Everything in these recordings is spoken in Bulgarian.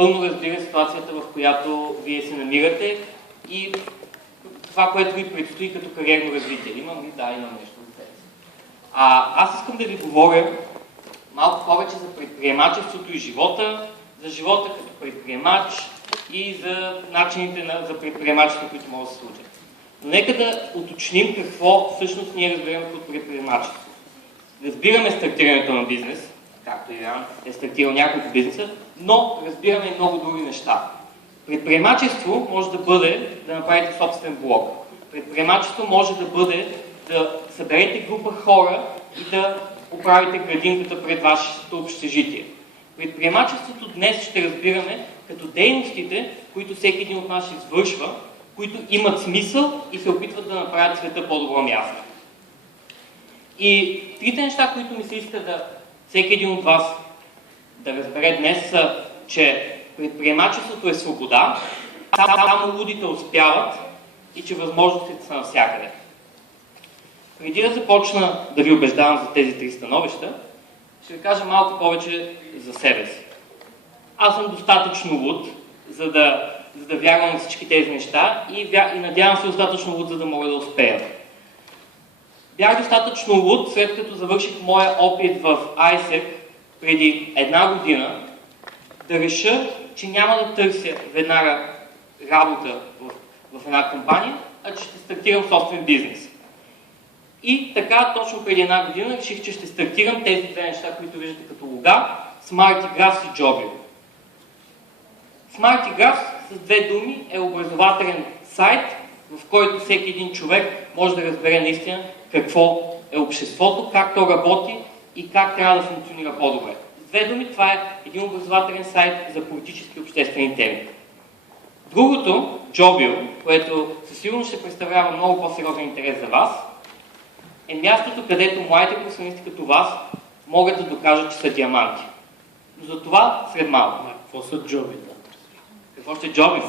пълно разбира ситуацията, в която вие се намирате и това, което ви предстои като кариерно развитие. Имам ли? Да, имам нещо за тези. Аз искам да ви говоря малко повече за предприемачеството и живота, за живота като предприемач и за начините за предприемачество, които могат да се случат. Но нека да уточним какво всъщност ние разбираме под предприемачество. Разбираме стартирането на бизнес, както Иран е стартирал няколко бизнеса, но разбираме и много други неща. Предприемачество може да бъде да направите собствен блог. Предприемачество може да бъде да съберете група хора и да оправите градинката пред вашето общежитие. Предприемачеството днес ще разбираме като дейностите, които всеки един от нас извършва, които имат смисъл и се опитват да направят света по-добро място. И трите неща, които ми се иска да всеки един от вас да разбере днес са, че предприемачеството е свобода, само лудите успяват и че възможностите са навсякъде. Преди да започна да ви убеждавам за тези три становища, ще ви кажа малко повече за себе си. Аз съм достатъчно луд, за да вярвам на всички тези неща и надявам се достатъчно луд, за да мога да успея. Бях достатъчно луд, след като завърших моя опит в ISEC преди една година, да реша, че няма да търся веднага работа в една компания, а че ще стартирам собствен бизнес. И така, точно преди една година, реших, че ще стартирам тези две неща, които виждате като лога, SmartyGraphs и Jobio. SmartyGraphs с две думи е образователен сайт, в който всеки един човек може да разбере наистина какво е обществото, как то работи и как трябва да функционира по-добре. С две думи, това е един образователен сайт за политически и обществени теми. Другото, Jobio, което със сигурност ще представлява много по-сериозен интерес за вас, е мястото, където младите професионалисти като вас могат да докажат, че са диаманти. Но за това след малко. Какво са джоби? Какво ще джоби?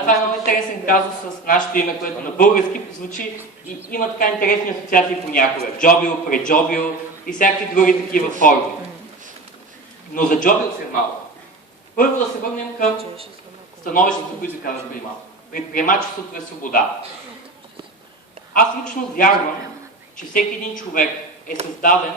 Това е много интересен казус с нашето име, което на български звучи и има така интересни асоциации понякога. Джобил, преджобил и всякакви други такива форми. Но за джобил след малко. Първо да се върнем към становището, които се казват преди малко. Предприемачеството е свобода. Аз лично вярвам, че всеки един човек е създаден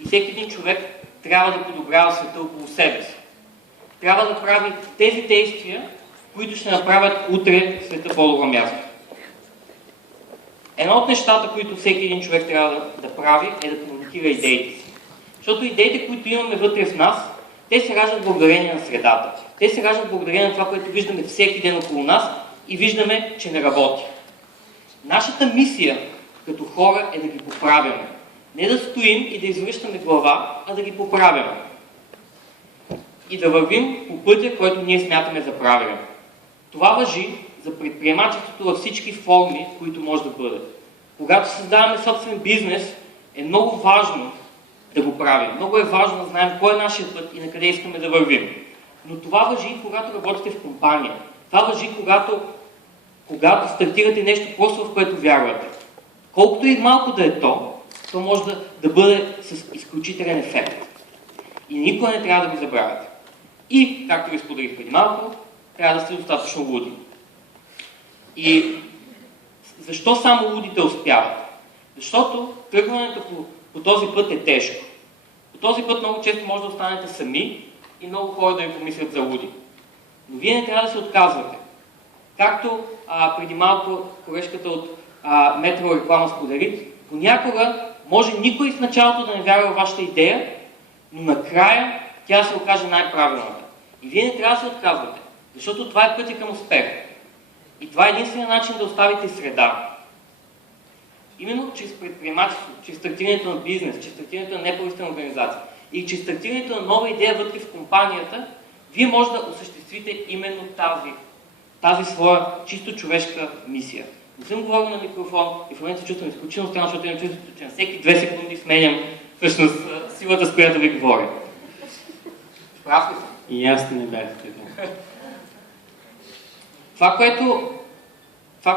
и всеки един човек трябва да подобрява света около себе си. Трябва да прави тези действия, които ще направят утре света по-добро място. Едно от нещата, които всеки един човек трябва да прави, е да комуникира идеите си. Защото идеите, които имаме вътре в нас, те се раждат благодарение на средата. Те се раждат благодарение на това, което виждаме всеки ден около нас и виждаме, че не работи. Нашата мисия като хора е да ги поправяме. Не да стоим и да извръщаме глава, а да ги поправяме. И да вървим по пътя, който ние смятаме за правилен. Това важи за предприемачеството във всички форми, които може да бъде. Когато създаваме собствен бизнес, е много важно да го правим. Много е важно да знаем кой е нашия път и на къде искаме да вървим. Но това важи и когато работите в компания. Това важи когато стартирате нещо просто, в което вярвате. Колкото и малко да е то може да бъде с изключителен ефект. И никога не трябва да го забравяте. И, както ви споделих преди малко, трябва да сте достатъчно луди. И защо само лудите успяват? Защото тръгването по този път е тежко. По този път много често може да останете сами и много хора да ви помислят за луди. Но вие не трябва да се отказвате. Както преди малко колежката от Метро реклама сподели, понякога може никой в началото да не вярва в вашата идея, но накрая тя се окаже най-правилната. И вие не трябва да се отказвате, защото това е пътя към успех. И това е единственият начин да оставите среда. Именно чрез предприемачество, чрез стартирането на бизнес, чрез стартирането на неправителствена организация и чрез стартирането на нова идея вътре в компанията, вие може да осъществите именно тази своя чисто човешка мисия. Не съм говорил на микрофон и в момента се чувствам изключително странно, защото имам чувството, че на всеки 2 секунди сменям всъщност силата, с която ви говоря. Прав ли съм? И аз не бях така. Това,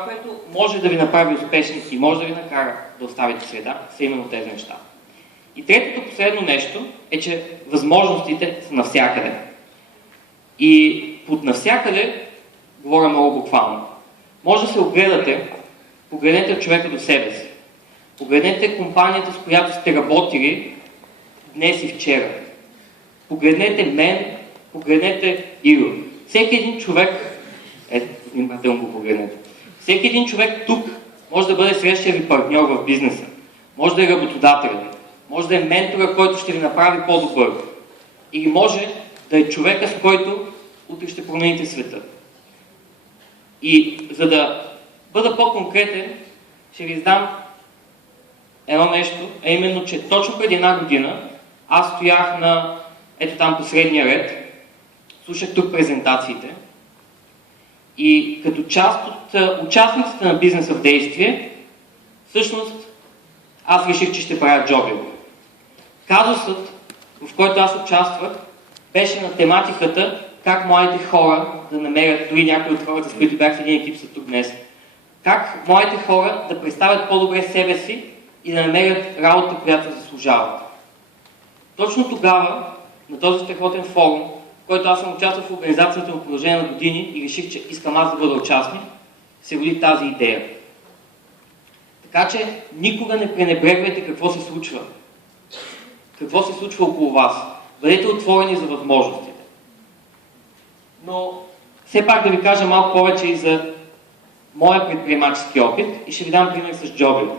което може да ви направи успешни и може да ви накара да оставите среда, са именно тези неща. И третото последно нещо е, че възможностите са навсякъде. И под навсякъде, говоря много буквално, може да се огледате, погледнете човека до себе си. Погледнете компанията, с която сте работили днес и вчера. Погледнете мен, погледнете Иро. Всеки един човек, внимателно го погледнете, всеки един човек тук може да бъде следващия ви партньор в бизнеса. Може да е работодателят, може да е ментора, който ще ви направи по-добър. Или може да е човека, с който утре ще промените света. И за да бъда по-конкретен, ще ви издам едно нещо, а именно, че точно преди една година аз стоях на ето там по средния ред, слушах тук презентациите и като част от участниците на бизнеса в действие, всъщност аз реших, че ще правя джобинг. Казусът, в който аз участвах, беше на тематиката как младите хора да намерят, дори някои от хората, с които бях в един екип са тук днес, как младите хора да представят по-добре себе си и да намерят работа, която заслужават. Точно тогава, на този страхотен форум, в който аз съм участвал в организацията в продължение на години и реших, че искам аз да бъда участник, се роди тази идея. Така че никога не пренебрегвайте какво се случва. Какво се случва около вас. Бъдете отворени за възможностите. Но все пак да ви кажа малко повече и за моя предприемачески опит и ще ви дам пример с джобинг.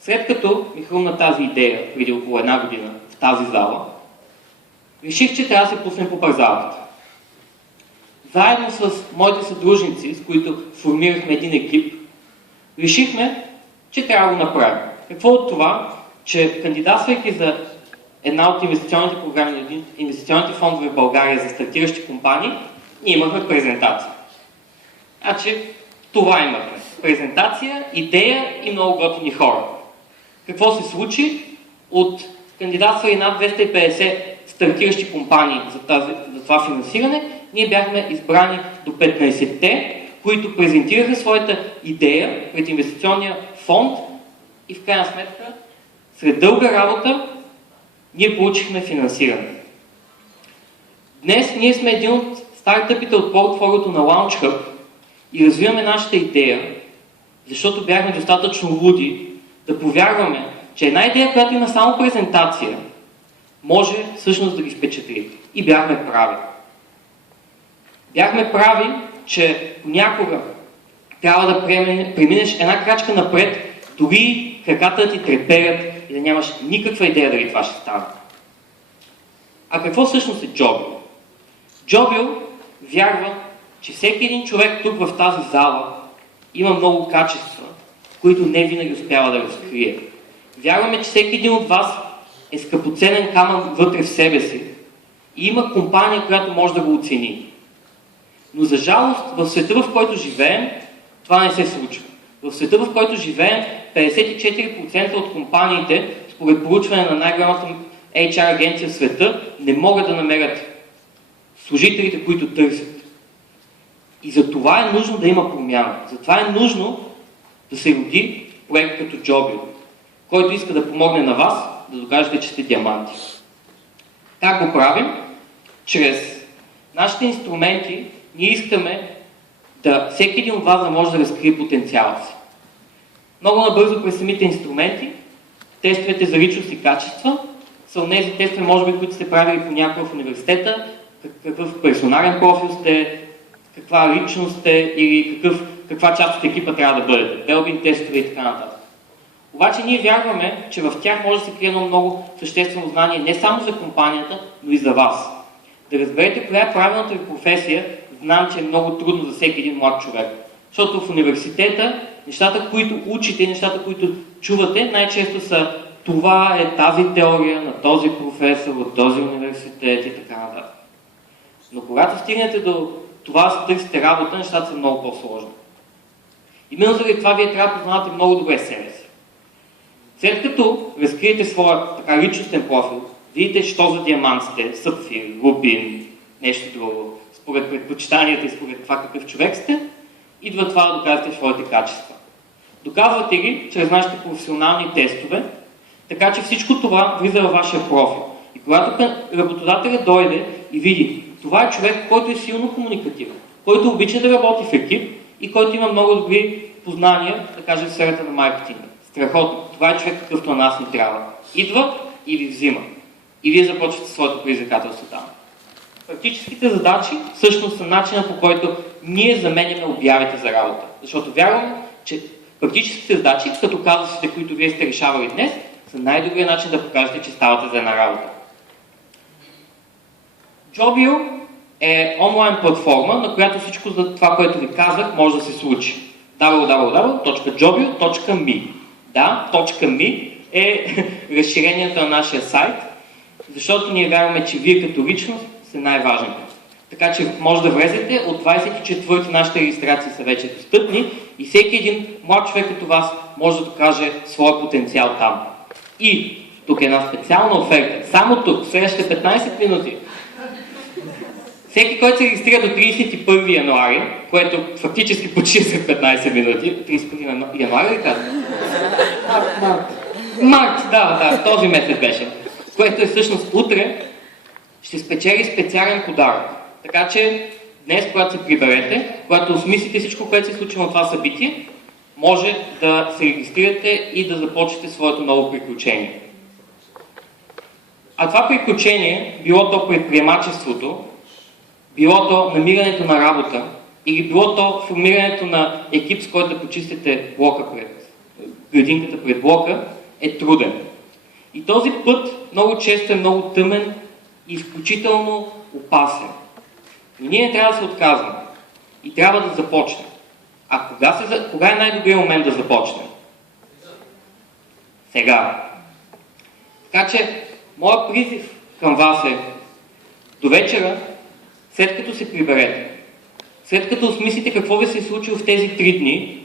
След като ми хрумна тази идея преди около една година в тази зала, реших, че трябва да се пуснем по пазарата. Заедно с моите съдружници, с които формирахме един екип, решихме, че трябва да го направим. Какво от това, че кандидатствайки за една от инвестиционните програми, инвестиционните фондове в България за стартиращи компании, ние имахме презентация. Значи, това имахме. Презентация, идея и много готини хора. Какво се случи? От кандидатствали над 250 стартиращи компании за това финансиране, ние бяхме избрани до 15-те, които презентираха своята идея пред инвестиционния фонд и в крайна сметка, след дълга работа, ние получихме финансиране. Днес ние сме един от стартъпите от портфолиото на LaunchHub и развиваме нашата идея, защото бяхме достатъчно луди да повярваме, че една идея, която има само презентация, може всъщност да ги впечатли. И бяхме прави. Бяхме прави, че понякога трябва да преминеш една крачка напред, дори краката да ти треперят и да нямаш никаква идея дали това ще стане. А какво всъщност е Джобил? Джобил вярва, че всеки един човек тук в тази зала има много качества, които не винаги успява да разкрие. Вярваме, че всеки един от вас е скъпоценен камък вътре в себе си и има компания, която може да го оцени. Но за жалост, в света, в който живеем, това не се случва. В света, в който живеем, 54% от компаниите, според проучване на най-голямата HR агенция в света, не могат да намерят служителите, които търсят. И за това е нужно да има промяна. Затова е нужно да се роди проект като Джобил, който иска да помогне на вас да докажете, че сте диаманти. Как го правим? Чрез нашите инструменти ние искаме да всеки един от вас да може да разкрие потенциала си. Много набързо през самите инструменти, тестовете за личност и качества са от тези тестове, може би, които сте правили понякога в университета, какъв персонален профил сте, каква личност сте или каква част от екипа трябва да бъдете, белбин тестове и така нататък. Обаче ние вярваме, че в тях може да се крие едно много съществено знание не само за компанията, но и за вас. Да разберете коя е правилната ви професия, знам, че е много трудно за всеки един млад човек. Защото в университета нещата, които учите, нещата, които чувате, най-често са това е тази теория на този професор от този университет и така нататък. Но когато стигнете до това да се търсите работа, нещата са много по-сложни. Именно заради това вие трябва да познавате много добре себе си. След като разкриете своя така личностен профил, видите, що за диамант сте, сапфир, рубин, нещо друго, според предпочитанията и според това какъв човек сте, идва това да доказвате своите качества. Доказвате ги чрез нашите професионални тестове, така че всичко това влиза във вашия профил. И когато работодателят дойде и види, Това е човек, който е силно комуникативен, който обича да работи в екип и който има много добри познания, да кажем, в сферата на маркетинга. Страхотно. Това е човек, какъвто на нас ни трябва. Идва и ви взима. И вие започвате своето предизвикателство там. Практическите задачи всъщност са начина, по който ние заменяме обявите за работа. Защото вярвам, че практическите задачи, като казусите, които вие сте решавали днес, са най-добрият начин да покажете, че ставате за една работа. Jobio е онлайн платформа, на която всичко за това, което ви казах, може да се случи. www.jobio.me. Да, .me е разширението на нашия сайт, защото ние вярваме, че вие като личност сте най-важните. Така че може да влезете, от 24 нашите регистрации са вече достъпни и всеки един млад човек като вас може да докаже своя потенциал там. И тук е една специална оферта, само тук, в следващите 15 минути. Всеки, който се регистрира до 31 януари, което фактически почти след 15 минути, 31 януари ли казвам? Март, да, този месец беше. Което е всъщност утре, ще спечели специален подарък. Така че днес, когато се приберете, когато осмислите всичко, което се случва на това събитие, може да се регистрирате и да започнете своето ново приключение. А това приключение, било то предприемачеството, било то намирането на работа или било то формирането на екип, с който да почистите блока градинката пред блока, е труден. И този път много често е много тъмен и изключително опасен. И ние трябва да се отказваме. И трябва да започнем. А кога е най-добрият момент да започнем? Сега. Така че, моят призив към вас е до вечера, след като се приберете, след като осмислите какво ви се е случило в тези 3 дни,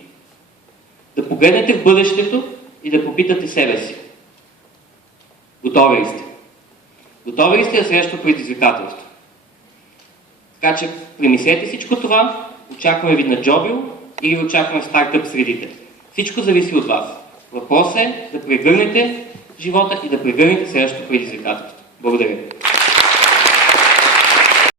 да погледнете в бъдещето и да попитате себе си. Готови ли сте? Готови ли сте да срещу предизвикателство? Така че премислете всичко това, очакваме ви на Jobio или ви очакваме в стартъп средите. Всичко зависи от вас. Въпросът е да прегърнете живота и да прегърнете следващото предизвикателство. Благодаря.